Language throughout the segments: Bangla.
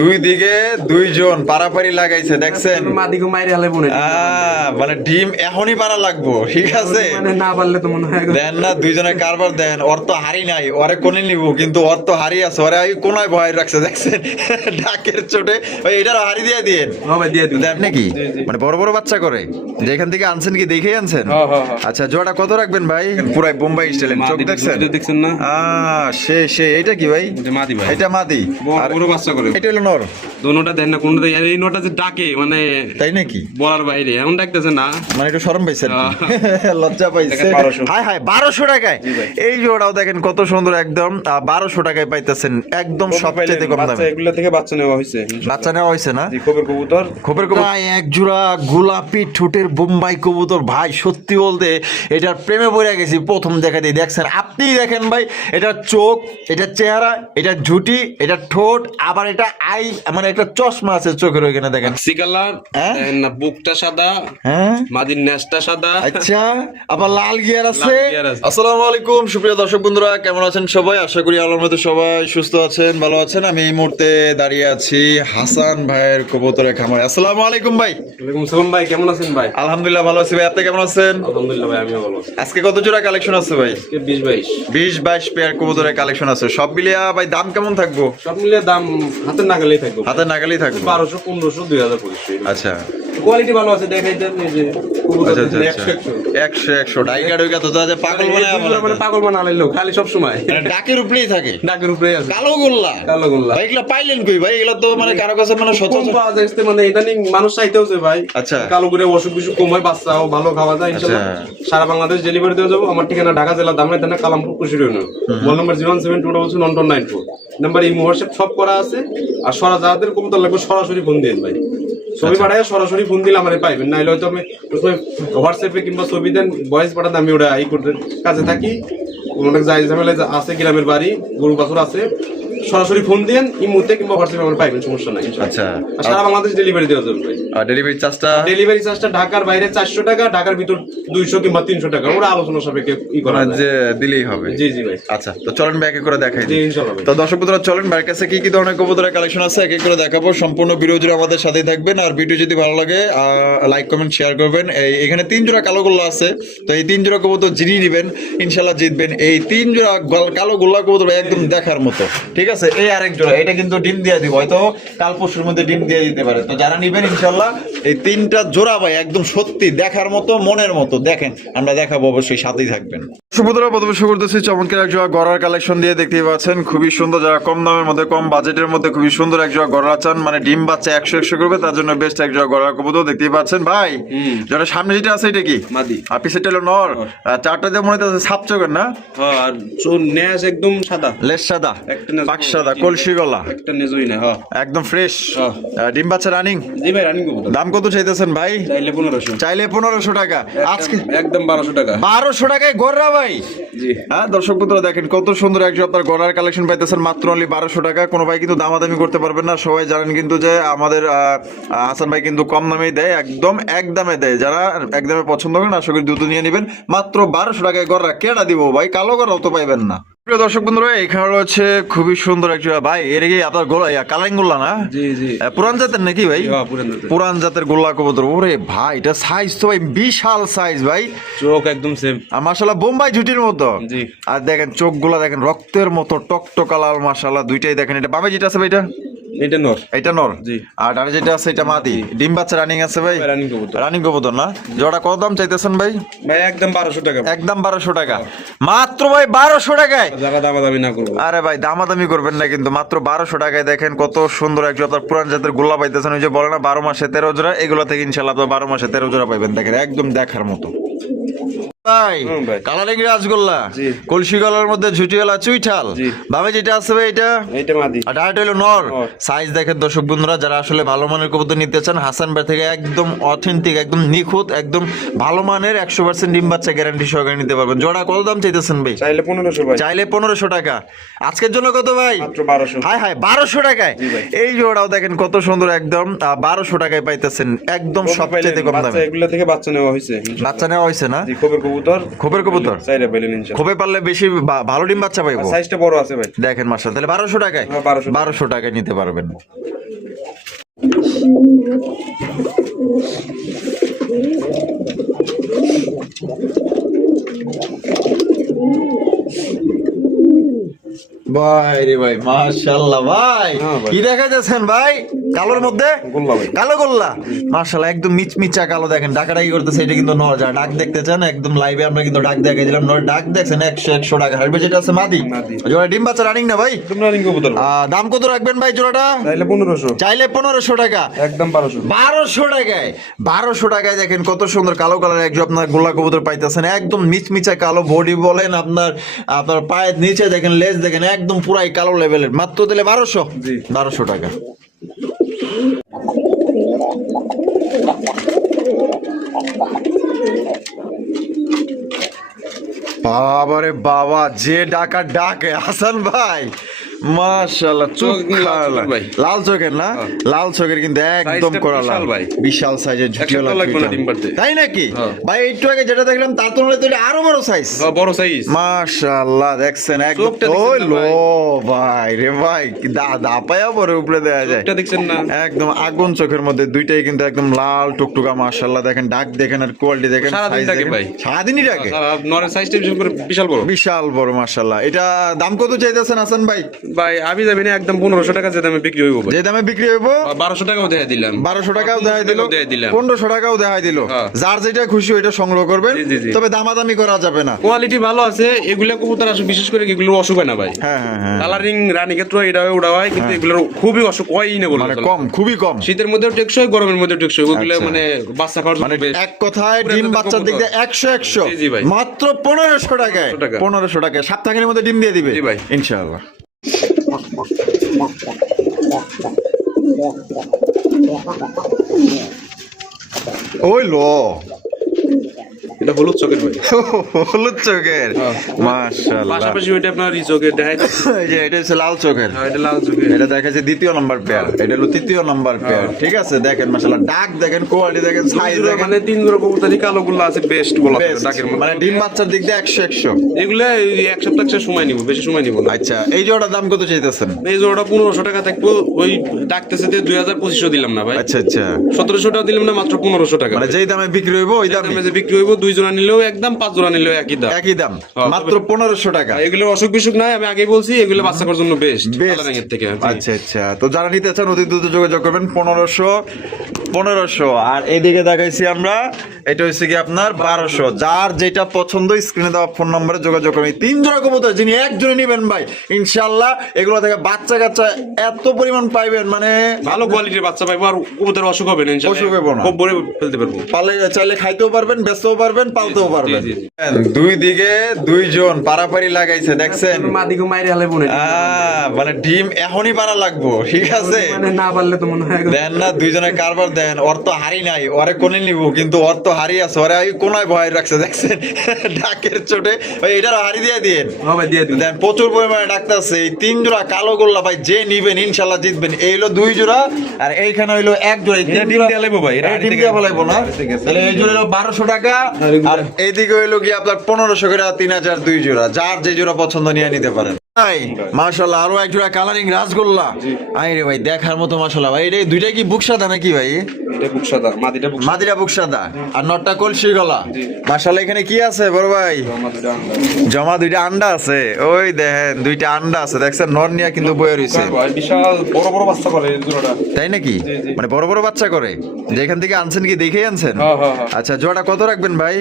দুই দিকে দুইজন পারাপারি লাগাইছে দেখছেন। মাদিকে মাইরে হালে বনে মানে ডিম এখনই পারা লাগবো, ঠিক আছে? মানে না পারলে তো মনে হয় দেন না দুইজনে কারবার দেন। ওর তো হাড়ি নাই, ওরে কোনে নিব, কিন্তু ওর তো হাড়ি আছে, ওরে ওই কোনায় ভয় রাখছে দেখছেন ডাকের চোটে। ওই এটার হাড়ি দিয়ে দিয়েন। হবে দিয়ে দিন দেন নাকি? মানে বড় বড় বাচ্চা করে যেখান থেকে আনছেন কি দেখেই আনছেন? আচ্ছা জোড়াটা কত রাখবেন ভাই? পুরাই বোম্বাই স্টাইল, চোখ দেখছেন? দেখছেন না? সে এটা কি ভাই? এটা মাদি ভাই, এটা মাদি আর বড় বাচ্চা করে। এটা হলো নর। দোনোটা দেন না, কোনটা দেন? এই নোটা যে ডাকে মানে তাই নাকি? বলার বাইরে এমন ডাকতেছে না, মানে একটু শরম পাইছেন, লজ্জা পাইছে। দেখেন 1200 হাই হাই 1200 টাকায় এই জোড়াও দেখেন কত সুন্দর, একদম 1200 টাকায় পাইতেছেন, একদম সবচেয়ে কম দামে। এগুলা থেকে বাচ্চা নেওয়া হয়েছে, বাচ্চা নেওয়া হয়েছে না? খোপের কবুতর। খোপের কবুতর এক জোড়া গোলাপি ঠোঁটের বোম্বাই কবুতর ভাই, সত্যি বলতে এটার প্রেমে পড়ে গেছি প্রথম দেখাতেই। দেখছেন আপনি, দেখেন ভাই, এটা চোখ, এটা চেহারা, এটা ঝুটি, এটা ঠোঁট, আবার এটা আই, মানে একটা চশমা আছে চোখের ওইখানে দেখেন। সি কালার না, বুকটা সাদা, হ্যাঁ মাদির নেজটা সাদা। আচ্ছা, আবার লাল গিয়ার আছে। লাল গিয়ার আছে। আসসালামু আলাইকুম সুপ্রিয় দর্শক বন্ধুরা, কেমন আছেন সবাই? আশা করি আল্লাহর মধ্যে সবাই সুস্থ আছেন, ভালো আছেন। আমি এই মুহূর্তে দাঁড়িয়ে আছি হাসান ভাইয়ের কবুতরের খামারে। আসসালামু আলাইকুম ভাই। ওয়ালাইকুম সালাম ভাই, কেমন আছেন ভাই? আলহামদুলিল্লাহ ভালো আছি ভাই, আপনি কেমন আছেন? আলহামদুলিল্লাহ ভাই, আমিও ভালো আছি। আজকে কত জোড়া কালেকশন আছে ভাই? 20-22 পেয়ার কবুতরের কালেকশন আছে। সব মিলিয়ে ভাই দাম কেমন থাকবো? সব মিলে দাম হাতের নাগালেই থাকবে, হাতের নাগালেই থাকবে। 1200, 1500, 2025। আচ্ছা কোয়ালিটি ভালো আছে, দেখাই দেন। এই যে কবুতর আচ্ছা, দেখেন, আচ্ছা, 100 ডাইকা ডুইকা তো যা পাগল মানে পাগল বানালে লোক খালি সব সময় ডাকের উপরেই থাকে, ডাকের উপরে আছে। কালো গোল্লা কালো গোল্লা ভাই, এগুলা পাইলেন কই ভাই? এগুলা তো মানে কারো কাছে মানে কম সচরাচর পাওয়া যাচ্ছে, মানে ইদানিং মানুষ চাইতেও যে ভাই। আচ্ছা। কালো করে অসুখ বিসুখ কম হয়, বাচ্চাও ভালো খাওয়া যায় ইনশাআল্লাহ। সারা বাংলাদেশ ডেলিভারি দেওয়া যাবো। আমার ঠিকানা ঢাকা জেলা দামরাই থানা, Kalampur, Kushir union. Mobile number 017229194 number. এই হোয়াটসঅ্যাপ সব করা আছে। আর যাদের কবুতর লাগবে সরাসরি ফোন দিন ভাই, ছবি পাঠায় সরাসরি ফোন দিলে আমার পাইবেন, নাইলে হয়তো আমি হোয়াটসঅ্যাপে কিংবা ছবি দেন, ভয়েস পাঠান, আমি ওটা এই করতে কাজে থাকি। অনেক যাই ঝামেলা আছে, গ্রামের বাড়ি, গরু বাছুর আছে। সরাসরি ফোন দেন এই মুহূর্তে কিংবা হোয়াটসঅ্যাপে আমার পাইবেন, সমস্যা নাই। আচ্ছা, আর সারা বাংলাদেশ ডেলিভারি দেওয়া যাবে ভাই। আর ডেলিভারি চার্জটা ঢাকার বাইরে 400 টাকা, ঢাকার ভিতর 200 কিংবা 300 টাকা, ওরা আলোচনা সাপেক্ষে ই করা যায়। যে দিলেই হবে। জি জি ভাই। আচ্ছা, তো চলেন ব্যাকে করে দেখাই জি দিই। ইনশাআল্লাহ ভাই। তো দর্শক বন্ধুরা চলেন ভাইয়ের কাছে কি কি ধরনের কবুতরের কালেকশন আছে এক এক করে দেখাবো। সম্পূর্ণ ভিডিও জুড়ে আমাদের সাথেই থাকবেন। আর ভিডিও যদি ভালো লাগে লাইক কমেন্ট শেয়ার করবেন। এখানে 3 জোড়া কালো গোল্লা আছে, তো এই 3 জোড়া কবুতর যিনি নেবেন ইনশাআল্লাহ জিতবেন। এই 3 জোড়া কালো গোল্লা কবুতর একদম দেখার মতো, ঠিক আছে? এই আরেক জোড়া, এটা কিন্তু ডিম দিয়ে দিব, হয়তো কাল পরশুর মধ্যে ডিম দিয়ে দিতে পারে। তো যারা নেবেন ইনশাআল্লাহ এই 3টা জোড়া ভাই একদম সত্যি দেখার মতো, মনের মতো। দেখেন আমরা দেখাবো, অবশ্যই সাথেই থাকবেন। সুবুদরা প্রথমে শুরু করতেছি চমৎকার এক জোড়া গড়ার কালেকশন দিয়ে। দেখতেই পাচ্ছেন খুবই সুন্দর, যারা কম দামের মধ্যে, কম বাজেটের মধ্যে খুবই সুন্দর এক জোড়া গড়া চান, মানে ডিম বাচ্চা 100 করবে, তার জন্য বেস্ট এক জোড়া গড়ার কবুতর। দেখতেই পাচ্ছেন ভাই, যারা সামনে যেটা আছে এটা কি মাদি, আর পিছেরটা হলো নর। চারটা দিয়ে মনে হচ্ছে সাপ চোখের না? হ্যাঁ, আর চোর নেজ একদম সাদা, লেজ সাদা, একটা নেজ পাক সাদা, কলসি গলা, একটা নেজই না। হ্যাঁ একদম ফ্রেশ। ডিম বাচ্চা রানিং। জি ভাই, রানিং কবুতর। দাম কত চাইতেছেন ভাই? চাইলে 1500, চাইলে 1500 টাকা, আজকে একদম 1200 টাকা। 1200 টাকায় গড়া ভাই। জি হ্যাঁ দর্শক বন্ধুরা দেখেন কত সুন্দর একজন আপনার গড়ার কালেকশন পাইতেছেন মাত্র অনলি 1200 টাকা। কোনো ভাই কিন্তু দামাদামি করতে পারবেন না। সবাই জানেন কিন্তু যে আমাদের হাসান ভাই কিন্তু কম দামেই দেয়, একদম এক দামে দেয়। যারা এক দামে পছন্দ করেন আশা করি দ্রুত নিয়ে নেবেন। মাত্র 1200 টাকায় গড়া কেনা দিব ভাই, কালো গড়াও তো পাইবেন না। প্রিয় দর্শক বন্ধুরা এখানে রয়েছে খুবই সুন্দর একজন ভাই, এর কি আপনার গোলা কালাইং গোল্লা না? জি জি, পুরান জাতের নাকি ভাই? পুরান জাতের গোল্লা কবুতর। ওরে ভাই এটা সাইজ তো ভাই বিশাল সাইজ ভাই, চোখ একদম সেম, আর মাশাআল্লাহ বোম্বাই ঝুটির মতো। জি, আর দেখেন চোখগুলা দেখেন রক্তের মতো টকটকা লাল, মাশাআল্লাহ দুইটাই দেখেন। এটা বামে যেটা আছে ভাই এটা নর, এটা নর। জি, আর ডানে যেটা আছে এটা মাদি। ডিম বাচ্চা রানিং আছে ভাই? রানিং কবুতর। রানিং কবুতর না? জোড়া কত দাম চাইতেছেন ভাই? ভাই একদম 1200 টাকা, একদম 1200 টাকা, মাত্র ভাই 1200 টাকায়। যারা দামাদামি না করবো, আরে ভাই দামাদামি করবেন না কিন্তু, মাত্র 1200 টাকায় দেখেন কত সুন্দর একজন আপনার পুরান জাতের গোল্লা পাইতেছেন। ওই যে বলে না 12 মাসে 13 জোড়া, এগুলো থেকে ইনশাআল্লাহ আপনার 12 মাসে 13 জোড়া পাইবেন। দেখেন একদম দেখার মতো ভাই। কালারিং রাজগোল্লা, কলসি গলার মধ্যে ঝুটি গলা চুইঠাল। বামে যেটা আছে ভাই এটা মাদি, আর ডাইরেক্ট হলো নর। সাইজ দেখেন দর্শক বন্ধুরা, যারা আসলে ভালো মানের কবুতর নিতে চান হাসান ভাই থেকে একদম অথেন্টিক, একদম নিখুঁত, একদম ভালো মানের 100% ডিম বাচ্চা গ্যারান্টি সহকারে নিতে পারবেন। জোড়া কত দাম চাইতেছেন ভাই? চাইলে 1500 ভাই, চাইলে 1500 টাকা। আজকের জন্য কত ভাই? মাত্র 1200। হাই হাই 1200 টাকায় এই জোড়াও দেখেন কত সুন্দর, একদম 1200 টাকায় পাইতেছেন, একদম সবচেয়ে কম দামে। এগুলা থেকে বাচ্চা নেওয়া হয়েছে, বাচ্চা নেওয়া হয়েছে না? খবর কবুতর, খোপের কবুতর চাইলে পেলেন ইনশাআল্লাহ। খোপে পারলে বেশি ভালো ডিম বাচ্চা পাইবো। সাইজটা বড় আছে ভাই। দেখেন মাশাআল্লাহ, তাহলে 1200 টাকায়, হ্যাঁ, 1200 1200 টাকায় নিতে পারবেন। ভাই রে ভাই, মাশাআল্লাহ ভাই, হ্যাঁ ভাই। কি দেখা যাচ্ছেন ভাই কালোর মধ্যে? গোল্লা ভাই। কালো গোল্লা, মাশাআল্লাহ একদম মিচমিচা কালো। দেখেন ডাকাটা কি করতেছে, এটা কিন্তু নর। যারা ডাক দেখতে চান একদম লাইভে আমরা কিন্তু ডাক দেখাই দিলাম। নর ডাক দেখছেন 100 টাকা। হারবে যেটা আছে মাদি, মাদি। জোড়া ডিম বাচ্চা রানিং না ভাই? তোমরা রিং কবুতর দাম কত রাখবেন ভাই জোড়াটা? চাইলে 1500, চাইলে 1500 টাকা, একদম 1200। 1200 টাকায়, 1200 টাকায় দেখেন কত সুন্দর কালো কালার একজন আপনার গোল্লা কবুতর পাইতেছেন। একদম মিচমিচা কালো, বডি বলেন আপনার আপনার পায়ের নিচে দেখেন, লেজ দেখেন, একদম পুরাই কালো লেভেলের। মাত্র দিলে 1200, জি। 1200 টাকা। বাবারে বাবা, যে ডাকা ডাকে হাসান ভাই, মাশাআল্লাহ। চোখ ভাই। লাল চোখের না? লাল চোখের কিন্তু একদম সাইজটা করা লাল বিশাল ভাই। বিশাল সাইজের এক সপ্তাহ লাগবে না ডিম পাড়তে। তাই নাকি হ্যাঁ। ভাই? একটু আগে যেটা দেখলাম তার তুলনায় তো এটা আরো বড় সাইজ। বড় সাইজ। মাশাআল্লাহ, দেখছেন একদম। চোখটা দেখছেন ওই না লো ভাই? ভাই রে ভাই, কি দাদা পায়া পরে উপরে দেয়া যায়। চোখটা দেখছেন না? একদম আগুন চোখের মধ্যে, দুইটাই কিন্তু একদম লাল টুকটুকা। মাশাআল্লাহ, দেখেন ডাক দেখেন আর কোয়ালিটি দেখেন, সারাদিন সাইজ থাকে দেখেন। ভাই। সারাদিনই ডাকে, নরের সাইজটা বিশাল করে বিশাল বড়। বিশাল বড়। মাশাআল্লাহ, এটা দাম কত চাইতেছেন হাসান ভাই? ভাই আমি যাবেন একদম 1500 টাকা যে দামে বিক্রি হইব ভাই। যে দামে বিক্রি হইব 1200 টাকাও দেয়া দিলাম। 1200 টাকাও দেখাই দিল, 1500 টাকাও দেখাই দিল। হ্যাঁ। যার যেটা খুশি ওইটা সংগ্রহ করবেন, জি, জি, জি। তবে দামাদামি করা যাবে না। কোয়ালিটি ভালো আছে এগুলা কবুতর, আসলে বিশেষ করে এগুলো অসুখ হয় না ভাই। হ্যাঁ হ্যাঁ হ্যাঁ, কালারিং রানী ক্ষেত্র এটা হয় ওটা হয়, কিন্তু এগুলোর খুবই অসুখ হয়ই না বলতে মানে চলে। কম, খুবই কম। শীতের মধ্যেও টেকসই, গরমের মধ্যেও টেকসই। ওগুলো আচ্ছা। মানে বাচ্চা খাওয়ার জন্য মানে best। এক কথায় পুরো ডিম একদম বাচ্চার দিক দিয়ে কবুতর। 100 জি, জি ভাই। মাত্র 1500 টাকায়। 1500 টাকা। 1500 টাকায় সপ্তাহের মধ্যে ডিম দিয়ে দিবে জি ভাই। ইনশাআল্লাহ। ওই লো, এটা হলুদ চোখের ভাই। হলুদ চোখের, হ্যাঁ। মাশাআল্লাহ। পাশাপাশি ওইটা আপনার ই চোখের দেখাই যাচ্ছে। এই যে এটা হচ্ছে লাল চোখের, এটা লাল চোখের। এটা দেখাচ্ছে দ্বিতীয় নাম্বার পেয়ার, এটা হলো তৃতীয় নাম্বার পেয়ার। ঠিক আছে, দেখেন মাশাআল্লাহ, ডাক দেখেন, কোয়ালিটি দেখেন, সাইজ দুই জোড়া দেখেন, মানে 3 জোড়া কবুতরই কালোগুলো আছে বেস্ট বলা চলে best। ডাকের মধ্যে। মানে ডিম বাচ্চার দিক দিয়ে 100। এগুলা এই এক সপ্তাহ সময় নিব, বেশি সময় নিব না। আচ্ছা, এই জোড়ার দাম কত চাইতেছেন? এই জোড়াটা 1500 টাকা থাকবো। ওই ডাকতেছে 2000-2500 দিলাম না ভাই। আচ্ছা আচ্ছা, 1700 টাকা দিলাম না, মাত্র 1500 টাকা। মানে যেই দামে বিক্রি হইব ওই দামে দামে যে বিক্রি হইব, 2 জোড়া নিলেও একদম, 5 জোড়া নিলেও একই দাম। একই দাম, হ্যাঁ, মাত্র 1500 টাকা। এগুলো অসুখ বিসুখ নাই, আমি আগেই বলছি, এগুলো বাচ্চা করার জন্য বেস্ট Best। কালারিং থেকে। আচ্ছা আচ্ছা, তো যারা নিতে চান অতি দ্রুত যোগাযোগ করবেন। 1500। আর এইদিকে দেখাইছি আমরা, এটা হচ্ছে কি আপনার 1200। যার যেটা পছন্দ স্ক্রিনে দেওয়া ফোন নম্বরে যোগাযোগ করবেন। 3 জোড়া কবুতর যিনি একজনে নেবেন ভাই, ইনশাআল্লাহ এগুলো থেকে বাচ্চা কাচ্চা এত পরিমাণ পাইবেন, মানে ভালো কোয়ালিটির বাচ্চা পাইবো, আর কবুতর অসুখ হবে না ইনশাআল্লাহ। অসুখ হবে না। খুব ভরে ফেলতে পারবো। পালে চাইলে খাইতেও পারবেন, বেচতেও পারবেন, পালতেও পারবেন। জি, জি। দুই দিকে দুইজন পারাপারি লাগাইছে, দেখছেন? মাদিকে মাইরে হালে বনে মানে ডিম এখনই পারা লাগবো, ঠিক আছে? মানে না পারলে তো মনে হয় দেন না, দুইজনের কারবার দেন। ওর তো হাড়ি নাই, ওরে কোনে নিব, কিন্তু ওর তো হাড়ি আছে, ওরে ওই কোনায় ভয় রাখছে, দেখছেন? ডাকের চোটে ওই এটার হাড়ি দিয়ে দিন। হ্যাঁ ভাই, দিয়ে দিন। দেন প্রচুর পরিমাণে ডাকতেছে। এই 3 জোড়া কালো গোল্লা ভাই, যে নিবেন ইনশাল্লাহ জিতবেন। এই হলো 2 জোড়া, আর এইখানে হইলো 1 জোড়া। এই 3 এটা ডিম জোড়া দিয়ে লাইবো ভাই, এটা এটা হাড়ি ডিম থেকে- দিয়ে ফেলাইবো না? ঠিক আছে। তাহলে এই জোড়া হলো 1200 টাকা, আর এইদিকে হইলো কি আপনার 1500 করে, 3000 2 জোড়া। যার যে জোড়া পছন্দ নিয়ে নিতে পারেন। মাশাআল্লাহ, আরো এক জোড়া কালারিং রাসগোল্লা। আরে ভাই, দেখার মতো মাশাআল্লাহ ভাই। এটা দুইটা কি বুকসাদা নাকি ভাই? এটা বুক সাদা, মাদিটা বুক মাদিরা বুকসাদা আর নটটা কলসি গলা। মাশাআল্লাহ, এখানে কি আছে বড় ভাই? মাদিটা আন্ডা। জমা 2টা আন্ডা আছে। ওই দেখেন 2টা আন্ডা আছে, দেখছেন? নর নিয়া কিন্তু বয়ে রইছে। ভাই বিশাল বড় বড় বাচ্চা করে এই জোড়াটা। তাই নাকি? জি, জি। মানে বড় বড় বাচ্চা করে। যেখান থেকে আনছেন কি দেখেই আনছেন? হ্যাঁ, হ্যাঁ, হ্যাঁ। আচ্ছা, জোড়াটা কত রাখবেন ভাই?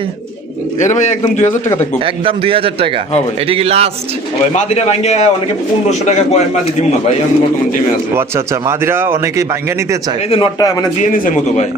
এটা ভাই একদম 2000 টাকা থাকবো। একদম 2000 টাকা। হ্যাঁ ভাই। এটা কি লাস্ট? ভাই মাদিটা ভাঙ্গে অনেকে 1500 টাকা কয়, মাদি দিম না ভাই, আমি বর্তমান ডিমে আছে। ও আচ্ছা আচ্ছা, মাদিরা অনেকেই ভাঙ্গা নিতে চায়। এই যে নটটা মানে জিএনএস এর মতো ভাই,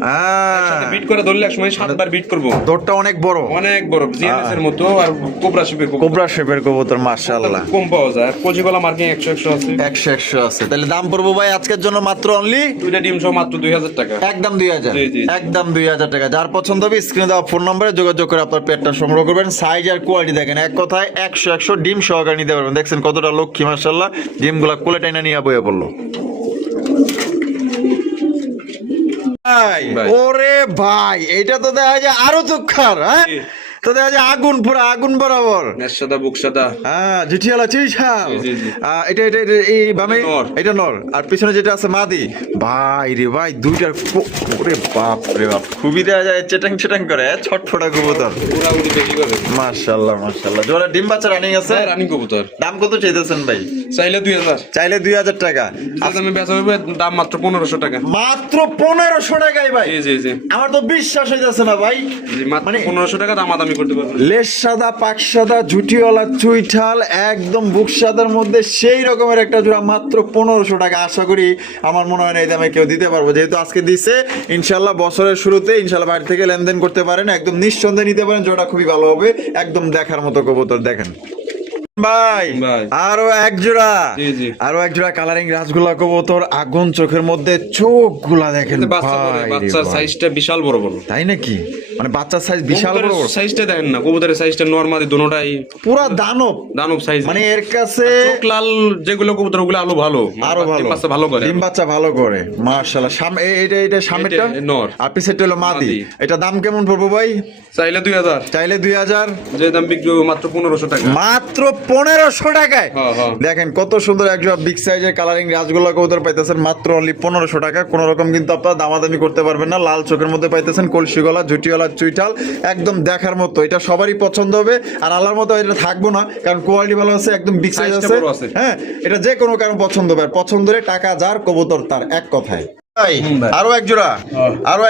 সাথে বিট করে ধরলে একসময় 7 বার বিট করব। দৌড়টা অনেক বড়, অনেক বড় জিএনএস এর মতো, আর কোবরা শেপের কোবরা শেপের কবুতর। মাশাআল্লাহ, কম পাওয়া যায়। কচিগলা মার্কিং 100 আছে। 100 আছে। তাহলে দাম পড়বো ভাই আজকের জন্য মাত্র অনলি দুইটা ডিম সহ মাত্র 2000 টাকা। একদম 2000। জি, জি। একদম 2000 টাকা। যার পছন্দ হবে স্ক্রিনে দেওয়া ফোন নম্বরে যোগাযোগ করে আপনার পেটটা সংগ্রহ করবেন। সাইজ আর কোয়ালিটি দেখেন, এক কথায় 100 ডিম সহকারে নিতে পারবেন। দেখছেন কতটা লক্ষ্মী মাশাআল্লাহ, ডিমগুলা কোলে টাইনা নিয়ে বয়ে পড়লো। ভাই, ভাই। ওরে ভাই, এটা তো দেখা যায় আরো দুঃখার। হ্যাঁ, জি। তো দেখা যায় আগুন, পুরো আগুন বরাবর। সাদা বুক সাদা। হ্যাঁ, জিঠিয়ালা চিঠাল। জি, জি। এটা এই বামে নর। এটা নর, আর পিছনে যেটা আছে মাদি। ভাই রে ভাই, দুইটার ওরে বাপ রে বাপ, খুবই দেখা যায় চেটাং চেটাং করে, ছটফটা কবুতর। উড়াউড়ি বেশি করে। মাশাআল্লাহ মাশাআল্লাহ। জোড়া ডিম বাচ্চা রানিং আছে? রানিং কবুতর। দাম কত চাইতেছেন ভাই? চাইলে 2000। চাইলে 2000 টাকা। আজ আমি বেচা হবে দাম মাত্র 1500 টাকা। মাত্র 1500 টাকায় ভাই? জি জি জি। আমার তো বিশ্বাস হইতেছে না ভাই। জি, মাত্র মানে 1500 টাকা দামাদামি করতে পারবেন। লেস সাদা, পাক সাদা, ঝুটিওয়ালা চুইঠাল, একদম বুক সাদার মধ্যে সেই রকমের একটা জোড়া মাত্র 1500 টাকা। আশা করি আমার মনে হয় না এই দামে কেউ দিতে পারবো, যেহেতু আজকে দিছে। ইনশাল্লাহ বছরের শুরুতে ইনশাল্লাহ বাড়ি থেকে লেনদেন করতে পারেন, একদম নিঃসন্দেহে নিতে পারেন। জোড়া খুবই ভালো হবে, একদম দেখার মতো কবুতর। দেখেন ভাই, আরো এক জোড়া, জি জি। আরো এক জোড়া কালারিং রাজগোল্লা কবুতর, আগুন চোখের মধ্যে, চোখ গুলা দেখেন বাচ্চা করে, ভাই রে বাচ্চার ভাই। সাইজটা বিশাল বড় বড়। তাই নাকি? মানে বাচ্চার সাইজ বিশাল বড় বড়। সাইজটা দেখেন না, কবুতরের সাইজটা নরমালি দুটোটাই পুরা দানব দানব সাইজ। মানে এর কাছে চোখ লাল যেগুলো কবুতর ওগুলো আলো ভালো, আরো ভালো, বাচ্চা ভালো করে। ডিম বাচ্চা ভালো করে মাশাআল্লাহ। এটা সামনেরটা এটা নর, আর পিছেরটা হলো মাদি। মাদি। এটা দাম কেমন পড়বো ভাই? চাইলে 2000। চাইলে 2000। যে দাম বিক্রি হবে মাত্র 1500 টাকা। মাত্র 1500 টাকায়। হ্যাঁ, হ্যাঁ। দেখেন কত সুন্দর একজন বিগ সাইজের কালারিং রাজগোল্লা কবুতর পাইতেছেন মাত্র অনলি 1500 টাকা। কোন রকম কিন্তু আপনারা দামাদামি করতে পারবেন না। লাল চোখের মধ্যে পাইতেছেন, কলসি গলা, ঝুটিওয়ালা চুইটাল, একদম দেখার মতো। এটা সবারই পছন্দ হবে, আর আল্লাহর মতো এটা থাকবো না, কারণ কোয়ালিটি ভালো আছে, একদম বিগ সাইজ Size টা আছে। বড় আছে। হ্যাঁ, এটা যে কোনো কারণ পছন্দ হবে, আর পছন্দ হলে টাকা যার, কবুতর তার, এক কথায়। ভাই, ভাই। আরো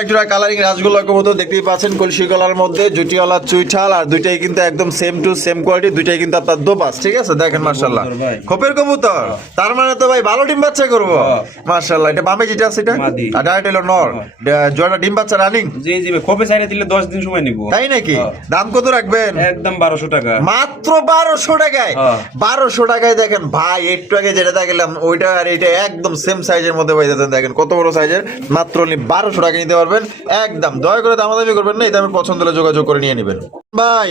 এক জোড়া কালারিং রাজগোল্লা কবুতর দেখতেই পাচ্ছেন, কলসি গলার মধ্যে, জুটিওয়ালা চুইঠাল, আর দুইটাই কিন্তু একদম সেম টু সেম কোয়ালিটি, দুইটাই কিন্তু আপনার দোপাস। ঠিক আছে, দেখেন মাশাআল্লাহ, ভাই। খোপের কবুতর। তার মানে তো ভাই ভালো ডিম বাচ্চা করবো মাশাআল্লাহ। এটা বামে যেটা আছে এটা মাদি। আর ডাইরেক্ট হলো নর। জোড়া ডিম বাচ্চা রানিং? জি জি ভাই, কবে চাইলে দিলে 10 দিন সময় নিব। তাই নাকি? দাম কত রাখবেন? একদম 1200 টাকা। মাত্র 1200 টাকায়। হ্যাঁ। 1200 টাকায় দেখেন ভাই, একটু আগে যেটা দেখলাম ওইটা আর এটা একদম সেম সাইজের মধ্যে পাইতেছেন। দেখেন কত বড় সাইজের, মাত্র 1200 টাকা নিতে পারবেন। একদম দয়া করে দামাদামি করবেন না, এই দামে পছন্দ হলে যোগাযোগ করে নিয়ে নেবেন। ভাই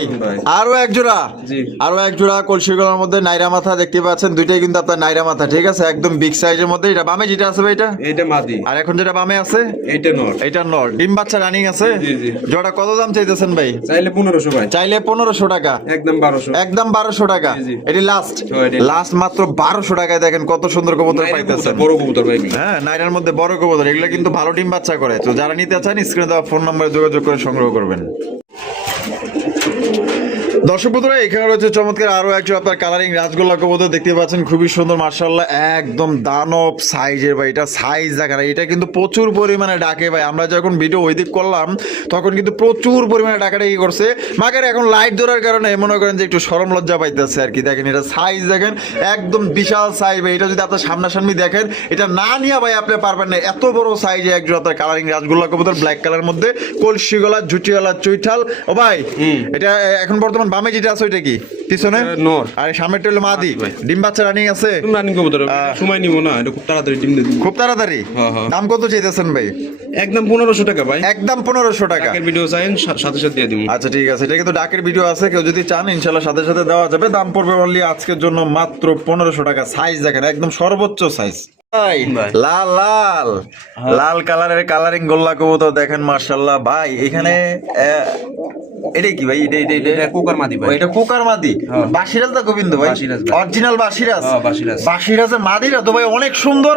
আরো এক জোড়া, জি। আরো এক জোড়া কলসিগলার মধ্যে নাইরা মাথা দেখতে পাচ্ছেন, দুইটাই কিন্তু আপনার নাইরা মাথা। ঠিক আছে, একদম বিগ সাইজের মধ্যে। এটা বামে যেটা আছে ভাই, এটা এইটা মাদি, আর এখন যেটা বামে আছে এইটা নর। এটা নর। ডিম বাচ্চা রানিং আছে? জি, জি। জোড়া কত দাম চাইতেছেন ভাই? চাইলে 1500 ভাই। চাইলে 1500 টাকা। একদম 1200। একদম 1200 টাকা। জি, জি। এটি লাস্ট, হ্যাঁ, এটাই। লাস্ট মাত্র 1200 টাকায়। দেখেন কত সুন্দর কবুতর পাইতেছেন। বড় কবুতর ভাই। হ্যাঁ, নাইরার মধ্যে বড় কবুতর, এগুলো কিন্তু ভালো ডিম বাচ্চা করে। তো যারা নিতে চান স্ক্রিনে দেওয়া ফোন নম্বরে যোগাযোগ করে সংগ্রহ করবেন। দর্শক বন্ধুরা, এখানে রয়েছে চমৎকার আরো একজন আপনার কালারিং রাজগোল্লা কবুতর দেখতে পাচ্ছেন, খুবই সুন্দর মাশাআল্লাহ, একদম দানব সাইজের ভাই। এটা সাইজ দেখা যায়, এটা কিন্তু প্রচুর পরিমাণে ডাকে ভাই। আমরা যখন ভিডিও ওইদিক করলাম তখন কিন্তু প্রচুর পরিমাণে ডাকাডাকি করছে। মাকের এখন লাইট ধরার কারণে মনে করেন যে একটু শরম লজ্জা পাইতেছে আর কি। দেখেন এটা সাইজ দেখেন, একদম বিশাল সাইজ ভাই। এটা যদি আপনার সামনাসামনি দেখেন, এটা না নিয়ে ভাই আপনি পারবেন না, এত বড় সাইজে একজন আপনার কালারিং রাজগোল্লা কবুতর, ব্ল্যাক কালার মধ্যে, কলসি গলা, ঝুটিওয়ালা চুইঠাল। ও ভাই, এটা এখন বর্তমান বামে যেটা আছে ওইটা কি? পিছনে নর। আর সামনেরটা হলো মাদি। ডিম বাচ্চা রানিং আছে? রানিং কবুতর, সময় নিব না, এটা খুব তাড়াতাড়ি ডিম দিয়ে দিব। খুব তাড়াতাড়ি। হ্যাঁ, হ্যাঁ। দাম কত চাইতেছেন ভাই? একদম 1500 টাকা ভাই। একদম 1500 টাকা। ডাকের ভিডিও চাইন, সাথে সাথে দিয়ে দিব। আচ্ছা ঠিক আছে, এটা কিন্তু ডাকের ভিডিও আছে, কেউ যদি চান ইনশাল্লাহ সাথে সাথে দেওয়া যাবে। দাম পড়বে অনলি আজকের জন্য মাত্র 1500 টাকা। সাইজ দেখেন, একদম সর্বোচ্চ সাইজ। ভাই লাল লাল লাল কালারের কালারিং গোল্লা কবুতর দেখেন মাশাআল্লাহ ভাই। এখানে এটা কি ভাই? এটা কুকার মাদি ভাই। এটা কুকার মাদি। হ্যাঁ। বাসিরাজ দা গোবিন্দ ভাই, বাসিরাজ ভাই। অরিজিনাল বাসিরাজ। হ্যাঁ, বাসিরাজ। বাসিরাজের মাদিরা তো ভাই অনেক সুন্দর।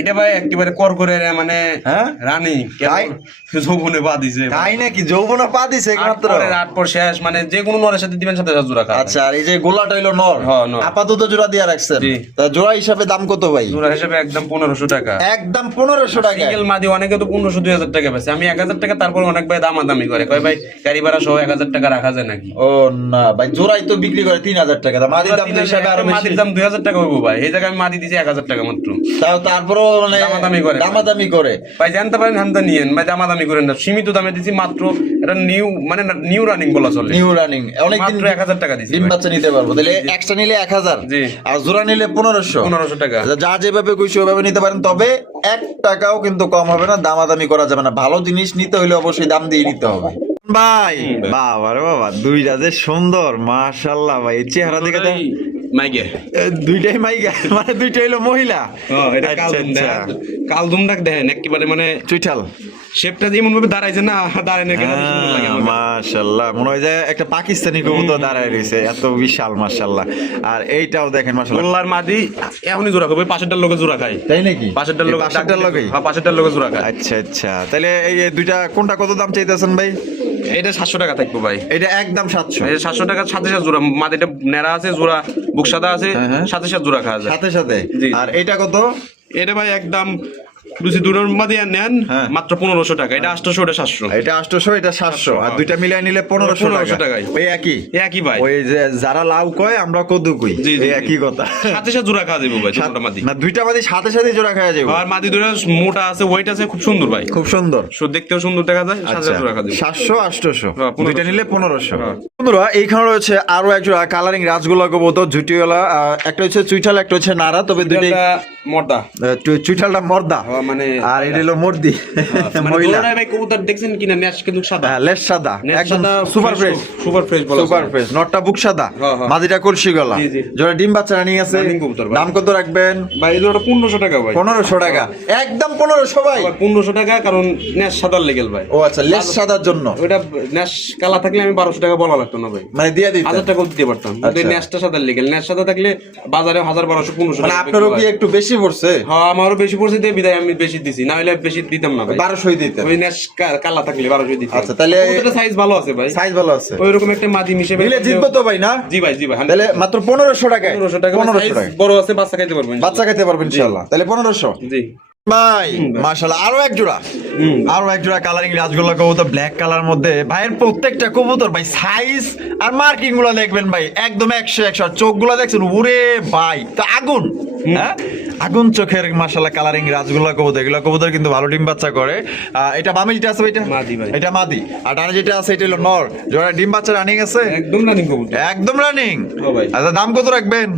এটা ভাই একেবারে কর করে মানে হ্যাঁ? রানী তাই? যৌবনে পা দিছে ভাই। তাই নাকি? যৌবনা পা দিছে একমাত্র? আট পর শেষ, মানে যে কোনো নরের সাথে দিবেন, সাথে জোড়া খাবে। আচ্ছা, আর এই যে গোলাটা হইলো নর। হ্যাঁ, নর। আপাতত জোড়া দিয়ে রাখছেন। জি। তা জোড়া হিসাবে দাম কত ভাই? জোড়া হিসেবে একদম 1500 টাকা। একদম 1500 টাকা। সিঙ্গেল মাদি অনেকে তো 1500 2000 টাকা বেচে, আমি 1000 টাকা। তারপর অনেক ভাই দামাদামি করে, কয় ভাই গাড়ি ভাড়া সহ 1000 টাকা রাখা যায় নাকি? ও না ভাই, জোড়াই তো বিক্রি করে 3000 টাকা। তা মাদির দাম তো হিসাবে আরো বেশি। মাদির দাম 2000 টাকা হইব ভাই, এই জায়গায় আমি মাদি দিছি 1000 টাকা মাত্র। তারপরও মানে দামাদামি করে। দামাদামি করে ভাই জানতে পারেন, হামদা নিয়েন ভাই, দামাদামি করেন না। সীমিত দামে দিছি মাত্র। এটা নিউ, মানে নিউ রানিং বলা চলে। নিউ রানিং, অনেক দিন মাত্র 1000 টাকা দিছি ডিম ভাই। বাচ্চা নিতে পারবো। তাহলে এক্সট্রা নিলে 1000, জি। আর জোড়া নিলে 1500। 1500 টাকা। যা যেভাবে খুশি ওভাবে নিতে পারেন, তবে 1 টাকাও কিন্তু কম হবে না, দামাদামি করা যাবে না। ভালো জিনিস নিতে হলে অবশ্যই দাম দিয়ে নিতে হবে ভাই। বাবা রে বাবা, দুইটা যে সুন্দর মাশাআল্লাহ ভাই। চেহারা দেখে তো মাইগে দুইটাই মাইগা, মানে দুইটাই হলো মহিলা। এটা আচ্ছা, কালদুম আচ্ছা। দেখেন, কালদুম ডাক দেখেন একেবারে, মানে চুইঠাল শেপটা এমন ভাবে দাঁড়াইছে না, দাঁড়ায় না কেন সুন্দর লাগে আমার। মাশাআল্লাহ, মনে হয় যে একটা পাকিস্তানি কবুতর দাঁড়ায় রয়েছে, এত বিশাল মাশাআল্লাহ। আর এইটাও দেখেন মাশাআল্লাহ, গোল্লার মাদি এখনই জোড়া খাবে, পাশেরটার লোকে জোড়া খায়। তাই নাকি? পাশেরটার লোকে, পাশেরটার লগেই? হ্যাঁ পাশেরটার লোকে জোড়া খায়। আচ্ছা আচ্ছা, তাহলে এই যে দুইটা কোনটা কত দাম চাইতেছেন ভাই? এটা 700 টাকা থাকবো ভাই। এটা একদম 700? এই 700 টাকার সাথে সাথে জোড়া, মাদিটা নেড়া আছে, জোড়া বুক সাদা আছে, হ্যাঁ, হ্যাঁ। সাথে সাথে জোড়া খাওয়া যায়। সাথে সাথে? জি। আর এটা কত? এটা ভাই একদম লুচি দুটোর মাদি নেন হ্যাঁ। মাত্র 1500 টাকা। এটা 800, এটা 700। এটা 800, এটা 700, আর দুইটা মিলাই নিলে 1500 1500 টাকা। টাকায়। ওই একই? একই ভাই, ওই যে যারা লাউ কয় আমরা কদু কই, জি, জি, এই জি। একই কথা। সাথে সাথে জোড়া খাওয়া যাবে ভাই, দুটো মাদি। না দুইটা মাদি সাথে সাথে জোড়া খাওয়া যাবে? আর মাদি দুটো মোটা আছে, ওয়েট আছে, খুব সুন্দর ভাই, খুব সুন্দর। দেখতেও সুন্দর দেখা যায়। সাথে আচ্ছা, সাথে জোড়া খাওয়া যাবে। 700 800, হ্যাঁ, 1500 দুইটা নিলে 1500। হ্যাঁ। বন্ধুরা এইখানে রয়েছে আরো একজোড়া কালারিং রাজগোল্লা কবুতর, জুটিওয়ালা। একটা হচ্ছে চুইঠাল, একটা হচ্ছে নারা, তবে দুইটাই এটা মর্দা, চুইঠালটা মর্দা মানে আর এটা হলো মর্দি, মহিলা। ভাই কবুতর দেখছেন কিনা, নেশ কিন্তু সাদা, হ্যাঁ, লেজ সাদা, নেশ একদম সাদা, সুপার ফ্রেশ। সুপার ফ্রেশ বলা সুপার ফ্রেশ, নটটা বুক সাদা, হ্যাঁ, হ্যাঁ। মাদিটা কলসি গলা, জি, জি। যারা ডিম বাচ্চা রানিং আছে। রানিং কবুতর ভাই। দাম কত রাখবেন ভাই? এই জোড়াটা 1500 টাকা ভাই। 1500 টাকা, একদম 1500 ভাই। আবার 1500 টাকা, কারণ নেশ সাদার লেগেল ভাই। ও আচ্ছা, লেজ সাদার জন্য ওইটা নেশ কালা থাকলে আমি 1200 টাকা বলা লাগতো না ভাই, মানে দিয়ে দিতে। 1000 টাকা দিতে পারতাম। কিন্তু আচ্ছা। নেশটা সাদার লেগেল, নেশ সাদা থাকলে বাজারে 1000 1200 1500 মানে টাকা আপনারও বিক্রি কি হয়। একটু বেশি পড়ছে? হ্যাঁ আমারও বেশি পড়ছে, দিয়ে বিদায় আমি বেশি দিছি, না হলে বেশি দিতাম না ভাই। 1200 দিতে। ওই নেশ কালা থাকলে 1200 দিছি। আচ্ছা, তাহলে সাইজ ভালো আছে ভাই, সাইজ ভালো আছে, ওইরকম একটা মাদি মিশে নিলে জিতবে তো ভাই না? জি ভাই, জি ভাই। তাহলে মাত্র 1500 টাকায়? 1500 টাকা, 1500 সাইজ টাকা বড় আছে, বাচ্চা খাইতে পারবেন। বাচ্চা খেতে পারবেন ইনশাআল্লাহ। তাহলে 1500 জি। ভাই মাশাআল্লাহ, আরো এক জোড়া, আরো এক জোড়া কালারিং রাজগোল্লা কবুতর, ব্ল্যাক কালার মধ্যে। ভাইয়ের প্রত্যেকটা কবুতর ভাই সাইজ আর মার্কিং গুলো দেখবেন ভাই, একদম 100 100। আর চোখগুলো দেখছেন, ওরে ভাই তা আগুন, হ্যাঁ আগুন চোখের মাশাআল্লাহ কালারিং রাজগোল্লা কবুতর। এগুলো কবুতর কিন্তু ভালো ডিম বাচ্চা করে। এটা বামে যেটা আছে এটা মাদি ভাই। এটা মাদি, আর ডানে যেটা আছে এটা হলো নর। যারা ডিম বাচ্চা রানিং আছে, একদম রানিং কবুতর, একদম রানিং। ও ভাই। আচ্ছা, দাম কত রাখবেন?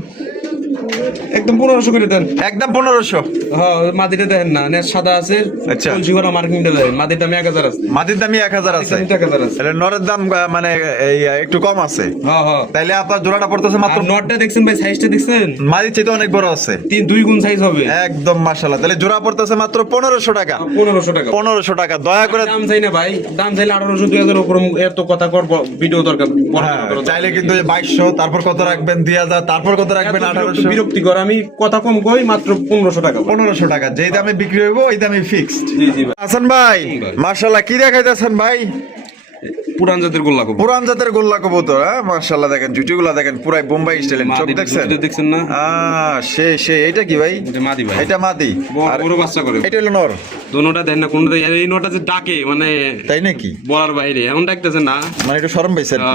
একদম 1500 করে দেন। একদম 1500। হ্যাঁ মাদিটা দেখেন না, নেশ সাদা আছে, আচ্ছা। কলসি করা মার্কিংটা দেখেন, মাদির দাম 1000 আছে। মাদির দামই 1000 আছে, 1000 আছে। তাহলে নরের দাম মানে এই একটু কম আছে। হ্যাঁ হ্যাঁ। তাইলে আপনার জোড়াটা পড়তেছে মাত্র, আর নটটা দেখছেন ভাই, সাইজটা দেখছেন, মাদির চেয়ে অনেক বড় আছে, 2 গুণ সাইজ হবে। একদম মাশাআল্লাহ। তাহলে জোড়া পড়তেছে মাত্র 1500 টাকা। 1500 টাকা। 1500 টাকা, দয়া করে। দাম চাই না ভাই, দাম চাইলে 1800 2000 উপর, এত কথা কর, ভিডিও দরকার, বড় হ্যাঁ, দরকার। চাইলে কিন্তু 2200, তারপর কত রাখবেন 2000, তারপর কত রাখবেন 1800। বিরক্তি কর, আমি কথা কম কই, মাত্র 1500 টাকা। 1500 টাকা, যেই দামে বিক্রি হইব ওই দামে ফিক্সড। জি জি ভাই। হাসান ভাই ভাই। মাশাআল্লাহ, কি দেখাইতেছেন ভাই? পুরান জাতের গোল্লা কবুতর। পুরান জাতের গোল্লা কবুতর, হ্যাঁ মাশাআল্লাহ। দেখেন জুটিগুলা দেখেন, পুরাই বোম্বাই স্টাইলের। চোখ মাদি দেখছেন? দুটো দেখছেন না? সে এটা কি ভাই? এটা মাদি ভাই। এটা মাদি, আর বড় বাচ্চা করে। এটা হলো নর। দোনোটা দেন না, কোনটা দেন, এই নোটা যে ডাকে মানে তাই নাকি? বলার বাইরে, এমন ডাকতেছে না। মানে একটু শরম পাইছে আর কি।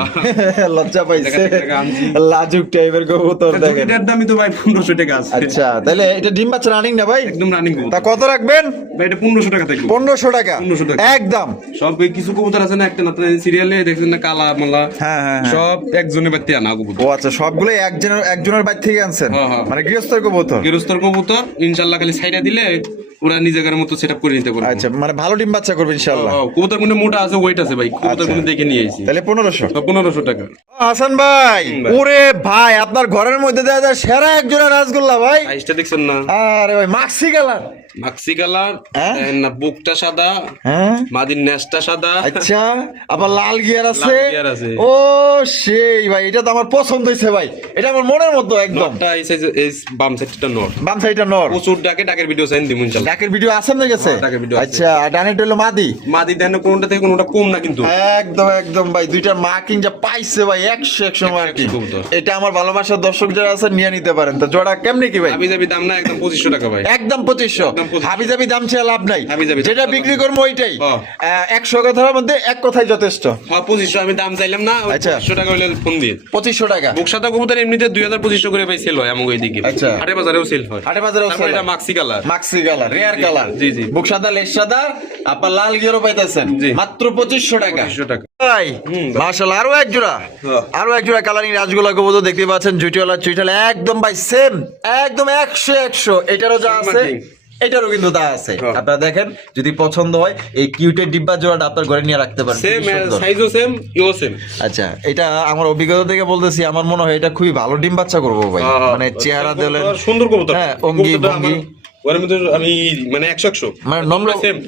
লজ্জা পাইছে, দেখা দেখা আনছি। লাজুক টাইপের কবুতর দেখেন। এটার দামই তো ভাই 1500 টাকা আছে। আচ্ছা, তাহলে এটা ডিম বাচ্চা রানিং না ভাই? একদম রানিং তা কবুতর কত রাখবেন? ভাই, এটা 1500 টাকা থাকবে। 1500 টাকা 1500 টাকা। একদম। সব এই কিছু কবুতর আছে না, একটা না সিরিয়ালে দেখছেন না, কালা মালা, হ্যাঁ, হ্যাঁ, হ্যাঁ। সব একজনের বাড়িতে আনা কবুতর। ও আচ্ছা, সবগুলো একজনের বাইর থেকে আনছেন? হ্যাঁ, হ্যাঁ। মানে গৃহস্থের কবুতর। গেরস্তর কবুতর ইনশাআল্লাহ, খালি সাইডা দিলে ওরা নিজেদের মতো সেটআপ করে নিতে পারবে। আচ্ছা, মানে ভালো ডিম বাচ্চা করবে ইনশাআল্লাহ। কবুতর কোনটা মোটা আছে, ওয়েট আছে ভাই, কবুতর আচ্ছা। কোন দেখে নিয়ে আইছি। তাহলে 1500। 1500 টাকা। হাসান ভাই, ভাই। ওরে ভাই, আপনার ঘরের মধ্যে দেখা যায় সেরা এক জোড়া রাসগোল্লা ভাই। সাইজটা দেখছেন না? আরে ভাই, মাক্সি কালার। মাক্সি কালার, হ্যাঁ? না বুকটা সাদা, হ্যাঁ মাদির নেসটা সাদা। আচ্ছা, আবার লাল গিয়ার আছে। লাল গিয়ার আছে। ও সেই ভাই, এটা তো আমার পছন্দ হয়েছে ভাই, এটা আমার মনের মতো একদম। নটটা এই সাইজ, এই বাম সাইডটা নট। বাম সাইডটা নর। প্রচুর ডাকে, ডাকের ভিডিও চাইন দিমু ইনশাআল্লাহ। ডাকের ভিডিও আছে না গেছে? হ্যাঁ, ডাকের ভিডিও আছে। আচ্ছা, আর ডানেরটা হলো মাদি। মাদি দেন কোনটা থেকে কোনটা কম না কিন্তু। একদম একদম ভাই, দুইটার মার্কিং যা পাইছে ভাই, 100 মার্কিং। কবুতর। এটা আমার ভালোবাসার দর্শক যারা আছে নিয়ে নিতে পারেন। তো জোড়া কেমনে কি ভাই? হাবি যাবি দাম না, একদম 2500 টাকা ভাই। একদম 2500। একদম 2500। হাবি জাবি দাম চেয়ে লাভ নাই, হাবিজাবি দাম যেটা চেয়ে বিক্রি লাভ করবো ওইটাই। হ্যাঁ। 100 কথার মধ্যে এক কথাই যথেষ্ট। হ্যাঁ 2500 আমি দাম চাইলাম না, আচ্ছা। 2500 টাকা হইলে ফোন দিয়ে। 2500 টাকা। বুকসাদা কবুতর এমনিতে 2000-2500 করে ভাই সেল হয় আমাকে এইদিকে। আচ্ছা। হাটে বাজারেও সেল হয়। হাটে বাজারেও তারপর sell এটা হয়। Maxi colour. Maxi colour, rare colour. জি, জি। বুক সাদা, লেজ সাদা, আপনার লাল গিয়ারও পাইতেছেন জি। মাত্র 2500 টাকা। 2500 টাকা। ভাই হুম। মাশাআল্লাহ, আরো এক জোড়া, হ্যাঁ। আরো এক জোড়া কালারিং রাজগোল্লা কবুতর দেখতে পাচ্ছেন, জুটিওয়ালা চুইঠালা একদম ভাই সেম, একদম 100 এটারও যা আছে Same এটারও কিন্তু তা আছে। হ্যাঁ। আপনারা দেখেন, যদি পছন্দ হয় এই কিউটের ডিব্বা জোড়াটা আপনার ঘরে নিয়ে রাখতে পারেন। সেম খুবই সুন্দর। সাইজও সেম, ইও সেম। আচ্ছা, এটা আমার অভিজ্ঞতা থেকে বলতেছি, আমার মনে হয় এটা খুবই ভালো ডিম বাচ্চা করবো ভাই। মানে চেহারা দিলেন, সুন্দর কবুতর। হ্যাঁ, অঙ্গি কবুতরটা ভঙ্গি। আমার ওর মধ্যে আমি মানে 100 মানে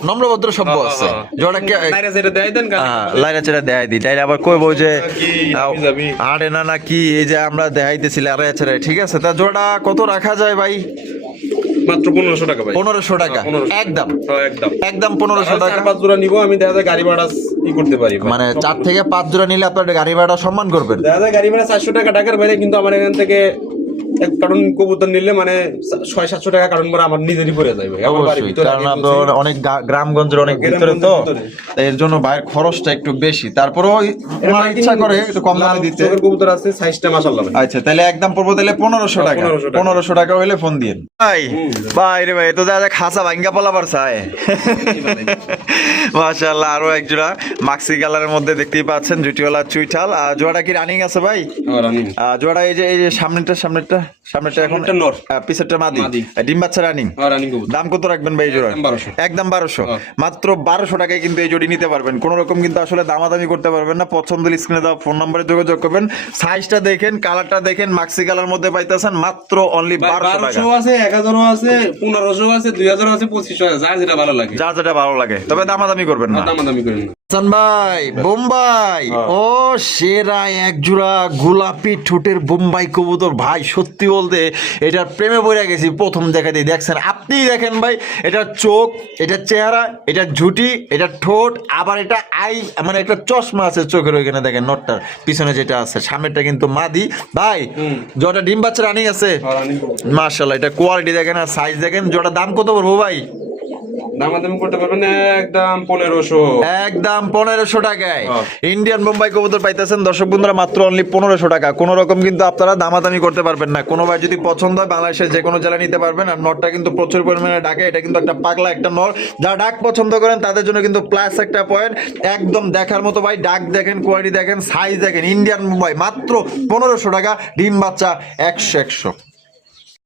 নম্রভদ্র সভ্য আছে জোড়া কে লাইরা যেটা দেয় দেন লাইরা চেরা দেয় দি তাইলে আবার কইবো যে কি যাবি আরে না কি এই যে আমরা দেখাইতেছি লাইরা চেরা ঠিক আছে তা জোড়া কত রাখা যায় ভাই মাত্র 1500 টাকা ভাই 1500 টাকা একদম একদম 1500 টাকা 4-5 জোড়া নিব আমি দেখা যায় গাড়ি ভাড়া কি করতে পারি মানে 4 থেকে 5 জোড়া নিলে আপনার গাড়ি ভাড়া সম্মান করবেন দেখা যায় গাড়ি ভাড়া 400 টাকা ঢাকার বাইরে কিন্তু আমার এখান থেকে এক কারণ কবুতর নিলে মানে 600-700 টাকা কারণ করে আমার নিজেরই পড়ে যায় ভাই আমার বাড়ির ভিতরে কারণ আপনার অনেক গ্রামগঞ্জের অনেক ভিতরে তো এর জন্য ভাইয়ের খরচটা একটু বেশি তারপরেও ওনার ইচ্ছা করে একটু কম দামে দিতে কবুতর আছে সাইজটা মাশাআল্লাহ ভাই আচ্ছা তাহলে একদম পড়বো তাহলে 1500 টাকা 1500 টাকা হইলে ফোন দিন ভাই ভাই রে ভাই তো দাদা খাসা ভাঙ্গা পালাবার চায় মাশাআল্লাহ আরো এক জোড়া মাক্সি কালারের মধ্যে দেখতেই পাচ্ছেন জুটিওয়ালা চুইঠাল আর জোড়াটা কি রানিং আছে ভাই রানিং জোড়া এই যে সামনেরটা এখন নর পিছেরটা মাদি ডিম বাচ্চা রানিং রানিং কবুতর দাম কত রাখবেন ভাই জোড়া একদম 1200 মাত্র 1200 টাকায় কিন্তু এই জোড়ি নিতে পারবেন কোন রকম কিন্তু আসলে দামাদামি করতে পারবেন না পছন্দ হলে স্ক্রিনে দেওয়া ফোন নম্বরে যোগাযোগ করবেন সাইজটা দেখেন কালারটা দেখেন মাক্সি কালার মধ্যে পাইতেছেন মাত্র অনলি 1200 টাকা 1200 আছে 1000 আছে 1500 আছে 2000 আছে 2500 আছে যার যেটা ভালো লাগে যার যেটা ভালো লাগে তবে দামাদামি করবেন না দামাদামি করেন না হাসান ভাই বোম্বাই ও সেরা এক জোড়া গোলাপি ঠোঁটের বোম্বাই কবুতর ভাই সত্যি বলতে এটার প্রেমে পড়ে গেছি প্রথম দেখাতেই দেখছেন আপনিই দেখেন ভাই এটার চোখ এটার চেহারা এটার ঝুটি এটার ঠোঁট আবার এটা মানে একটা চশমা আছে চোখের ওইখানে দেখেন নটটার পিছনে যেটা আছে সামনেরটা কিন্তু মাদি ভাই জোড়া ডিম বাচ্চা রানিং আছে মাশাআল্লাহ এটা কোয়ালিটি দেখেন আর সাইজ দেখেন জোড়া দাম কত পড়বো ভাই দামাদামি করতে পারবেন একদম 1500 একদম 1500 টাকায় ইন্ডিয়ান বোম্বাই কবুতর পাইতেছেন দর্শক বন্ধুরা মাত্র অনলি 1500 টাকা কোনো রকম কিন্তু আপনারা দামাদামি করতে পারবেন না কোনো ভাই যদি পছন্দ হয় বাংলাদেশের যে কোনো জেলা নিতে পারবেন আর নটটা কিন্তু প্রচুর পরিমাণে ডাকে এটা কিন্তু একটা পাগলা একটা নর যারা ডাক পছন্দ করেন তাদের জন্য কিন্তু প্লাস একটা পয়েন্ট একদম দেখার মতো ভাই ডাক দেখেন কোয়ালিটি দেখেন সাইজ দেখেন ইন্ডিয়ান বোম্বাই মাত্র 1500 টাকা ডিম বাচ্চা 100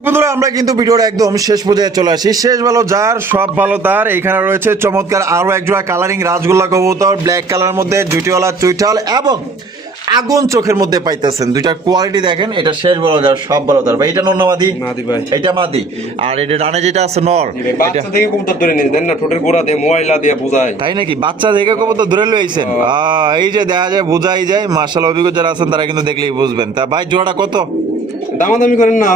বন্ধুরা আমরা কিন্তু ভিডিওর একদম শেষ পর্যায়ে চলে আসি শেষ ভালো যার সব ভালো তার এখানে রয়েছে চমৎকার আরো এক জোড়া কালারিং রাজগোল্লা কবুতর ব্ল্যাক কালার মধ্যে জুটিওয়ালা চুইঠাল এবং আগুন চোখের মধ্যে পাইতেছেন দুইটার কোয়ালিটি দেখেন এটা শেষ ভালো যার সব ভালো তার ভাই এটা নর না মাদি মাদি ভাই এটা মাদি আর এটা রানে যেটা আছে নর বাচ্চা থেকে কবুতর ধরে নিয়ে দেন না ঠোঁটের গোড়া দিয়ে ময়লা দিয়ে বুঝায় তাই নাকি বাচ্চা দেখে কবুতর ধরে লইছেন এই যে দেখা যায় বুঝাই যায় মাশাআল্লাহ অভিজ্ঞ যারা আছেন তারা কিন্তু দেখলেই বুঝবেন তা ভাই জোড়াটা কত দামাদামি করেন না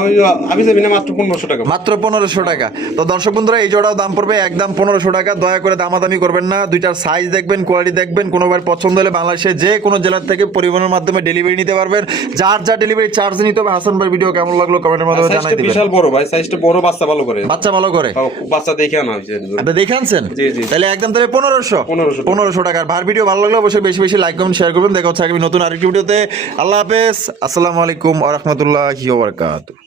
আমি যাবি না মাত্র 1500 টাকা মাত্র 1500 টাকা তো দর্শক বন্ধুরা এই জোড়াও দাম পড়বে একদম 1500 টাকা দয়া করে দামাদামি করবেন না দুইটার সাইজ দেখবেন কোয়ালিটি দেখবেন কোনোবার পছন্দ হলে বাংলাদেশে যে কোনো জেলা থেকে পরিবহনের মাধ্যমে ডেলিভারি নিতে পারবেন যার যা ডেলিভারি চার্জ নিতে হবে হাসান ভাই ভিডিও কেমন লাগলো কমেন্টের মাধ্যমে জানাই দিবেন বিশাল বড় ভাই সাইজটা বড় বাচ্চা ভালো করে বাচ্চা দেখে না আপনি দেখে আনছেন জি জি তাহলে একদম তাহলে 1500 টাকার ভার ভিডিও ভালো লাগলে অবশ্যই বেশি বেশি লাইক কমেন্ট শেয়ার করবেন দেখা হচ্ছে আগামী নতুন আরেকটি ভিডিওতে আল্লাহ হাফেজ আসসালামু আলাইকুম ওয়া রাহমাতুল্লাহি ওয়া বারাকাতুহু